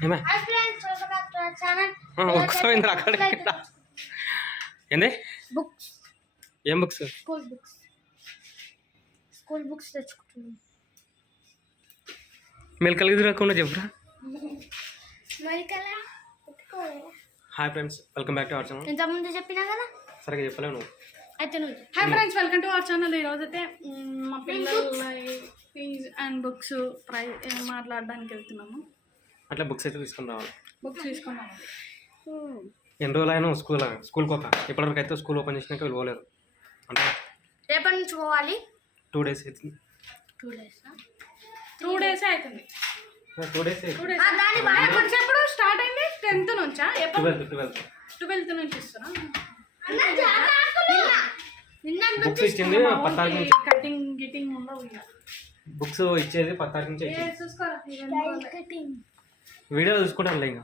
ఏమే? Hi friends welcome back to our channel ఒక్కసారి అక్కడ ఏంది? బుక్స్ ఏం books school books school books తెచ్చుకుంటున్నాం. మెలకలు తిరగకుండా చెప్పురా. Hi friends welcome back to our channel ఇంతకుముందు చెప్పినా కదా? సరిగ్గా చెప్పలేవు నువ్వు. అయితే నువ్వు. Hi friends welcome to our channel ఈరోజు అయితే మ్, మా పిల్లల ఫీజ్ అండ్ బుక్స్ ప్రై మాట్లాడడానికి వెళ్తున్నాము అట్లా బుక్స్ అయితే తీసుకుని రావాలి. బుక్స్ తీసుకున్నాము ఎన్ని రోజులు అయినా స్కూల్ స్కూల్కి ఒక ఇప్పటివరకు అయితే స్కూల్ ఓపెన్ చేసినాక వీళ్ళు పోలేరు అంటే రేపటి నుంచి పోవాలి? టూ డేస్ అవుతుంది. Two days? టూ డేస్ అవుతుంది. టూ డేస్ దాని ఎప్పటి ఎప్పుడు స్టార్ట్ అయింది. టెన్త్ నుంచా? ఎప్పుడు ట్వెల్త్ ట్వెల్త్. ట్వెల్త్ నుంచి ఇస్తారా నిన్న బుక్స్ ఇచ్చింది పద్నాలుగు నుంచి. కటింగ్ గిటింగ్ బుక్స్ ఇచ్చేది పద్నాలుగు నుంచి వీడియో చూసుకుంటాను ఇంకా.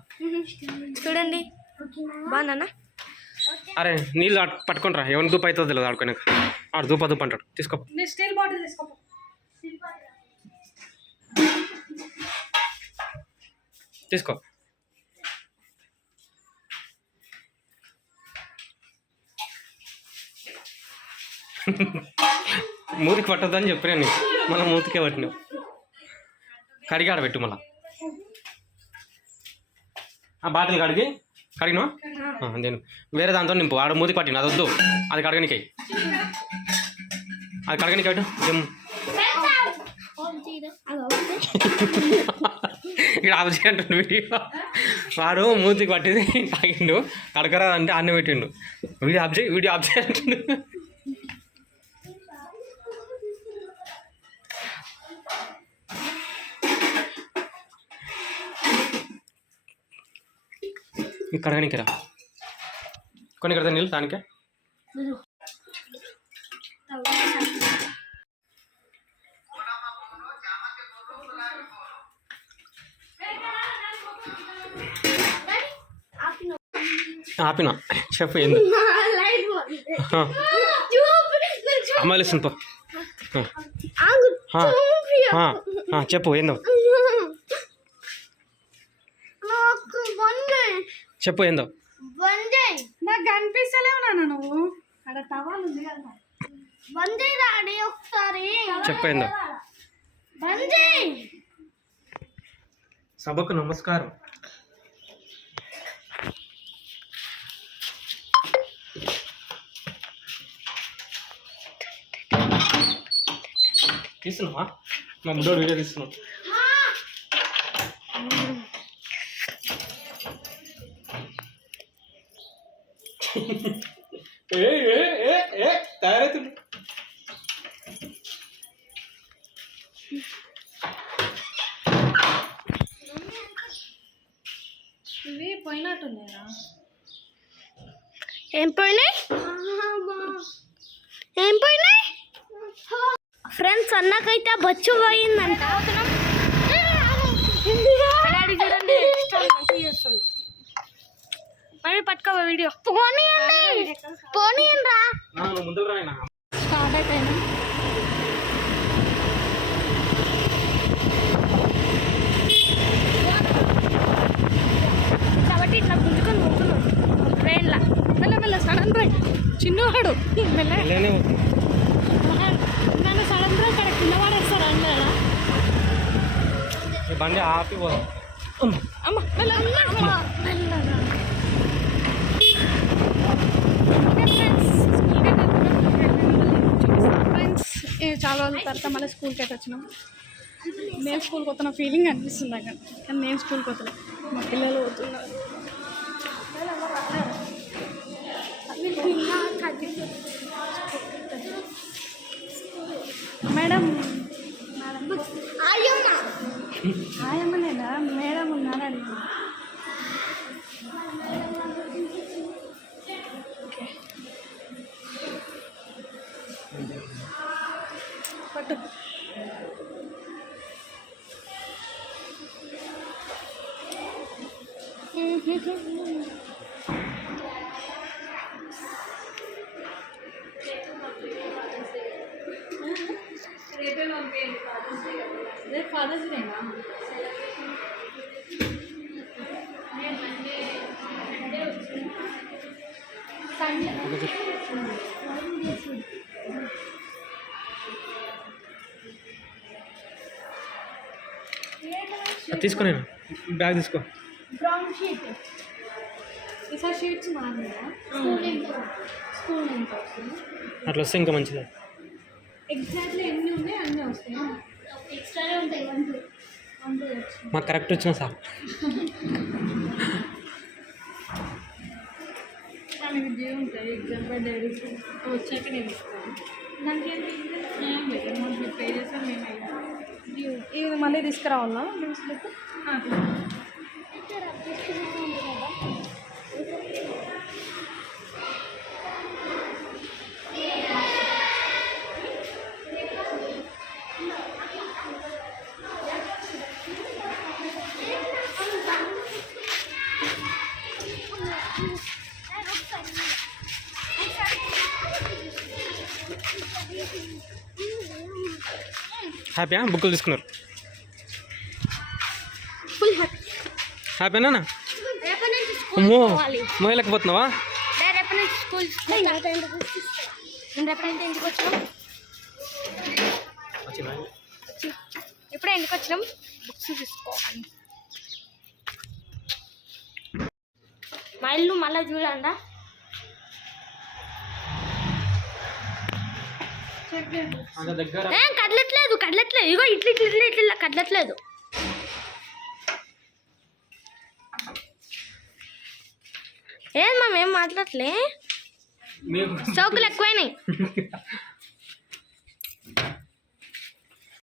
చూడండి. బాగున్నా అరే నీళ్ళు అట్- పట్టుకొని రా ఎవరిని దూపు అవుతుందో తెలియదు ఆడుకోనాక. ఆడు దూప దూప అంటాడు. తీసుకో. స్టీల్ బాటిల్ తీసుకో. మూతికి పట్టద్దని చెప్పినా మళ్ళీ మూతికే పట్టినావు. కడిగాడ పెట్టు మళ్ళా. ఆ బాటిల్ కడిగి కడిగినావా? ఆ, నేను వేరే దాంతో నింపు. ఆడ మూతికి పట్టిన అది వద్దు. అది కడగనికై అది కడగనికై పెట్టు ఏం? ఇక్కడ ఆబ్జెక్ట్ అంటుండు వీడియో. వాడు మూతికి పట్టింది తాగిండు కడకరా అంటే అన్న పెట్టిండు. వీడియో ఆబ్జెక్ట్ వీడియో ఆబ్జెక్ట్ అంటుండు ఈ కడగనికి రా కొన్ని కడతా నీళ్ళు దానికే. ఆపిన. చెప్పు ఆ, అమ్మాయిలు చెప్పు ఏందో. చెప్పు ఏందో? నాకు కనిపిస్తలేవు నాన్న నువ్వు. అక్కడ టవాల్ ఉంది కదా బందీ రాడి ఒకసారి. చెప్పు ఏందో? బందీ సభకు నమస్కారం. తీస్తున్నావా? మా బుడ్డోడు వీడియో తీస్తున్నావు ఏ ఏ ఏ ఏ తయారైతుంది ఇవి పోయినట్టున్నాయా ఏం పోయినాయి ఏం పోయినాయి ఫ్రెండ్స్ అన్నకైతే ఆ బొచ్చు పోయిందంట పట్టుకో వీడియో? పోనీయండి పోనీయండి రా. స్టార్ట్ అయిపోయింది? కాబట్టి ఇట్లా గుంజుకొని పోతున్నాం ట్రైన్లో మెల్ల మెల్ల సడన్ బ్రేక్ చిన్నవాడు. మెల్ల. నన్ను సడన్ బ్రేక్ అక్కడ కింద పడేస్తారు అండి అలా ఈ బండి ఆపి పోదాం. అమ్మ మెల్ల మెల్లగా చాలా రోజుల తర్వాత మళ్ళీ స్కూల్కి అయితే వచ్చినాం. నేను స్కూల్కి పోతున్న ఫీలింగ్ అనిపిస్తుంది నాకు. కానీ నేను స్కూల్కి పోతున్నా మా పిల్లలు పోతున్నారు. మేడం అయ్యమ్మ ఆయమ్మనేనా? మేడం ఫాదర్స్ డేనా సండే తీసుకో నేను. బ్యాగ్ తీసుకో. బ్రౌన్ షీట్ ఈసారి షీట్స్ మారినాయా స్కూల్ ఎంత వస్తుంది. అట్లా వస్తే ఇంకా మంచిది. ఎగ్జాక్ట్లీ ఎన్ని ఉన్నాయి అన్నీ వస్తాయి? ఎక్స్ట్రానే ఉంటాయి వన్ టూ వన్ టూ వచ్చింది మాకు కరెక్ట్ వచ్చిన సార్. ఉంటాయి ఎగ్జామ్ డైరీస్ వచ్చాక నేను ఇస్తాను దానికి ఏంటి? ఏం లేదు మనం పే మేము ఇది మళ్ళీ తీసుకురావాలా? లీవ్ స్లిప్ హ్యాపీయా బుక్కులు తీసుకున్నారు. Full happy. హ్యాపీనా మోయలేకపోతున్నావా డే రేపటి నుంచి స్కూల్ నేను రేపటి ఇంటికి వచ్చినాం? ఇప్పుడే ఇంటికి వచ్చినాం బుక్స్ తీసుకోవాలి. మా ఇల్లు మళ్ళీ చూడండా? ఏం కదలట్లేదు కదలట్లేదు. ఇగో ఇట్లా ఇట్లా ఇట్లా ఇట్లా కదలట్లేదు. ఏం మా ఏం మాట్లాడలే మేము సోకులు ఎక్కువైనాయి.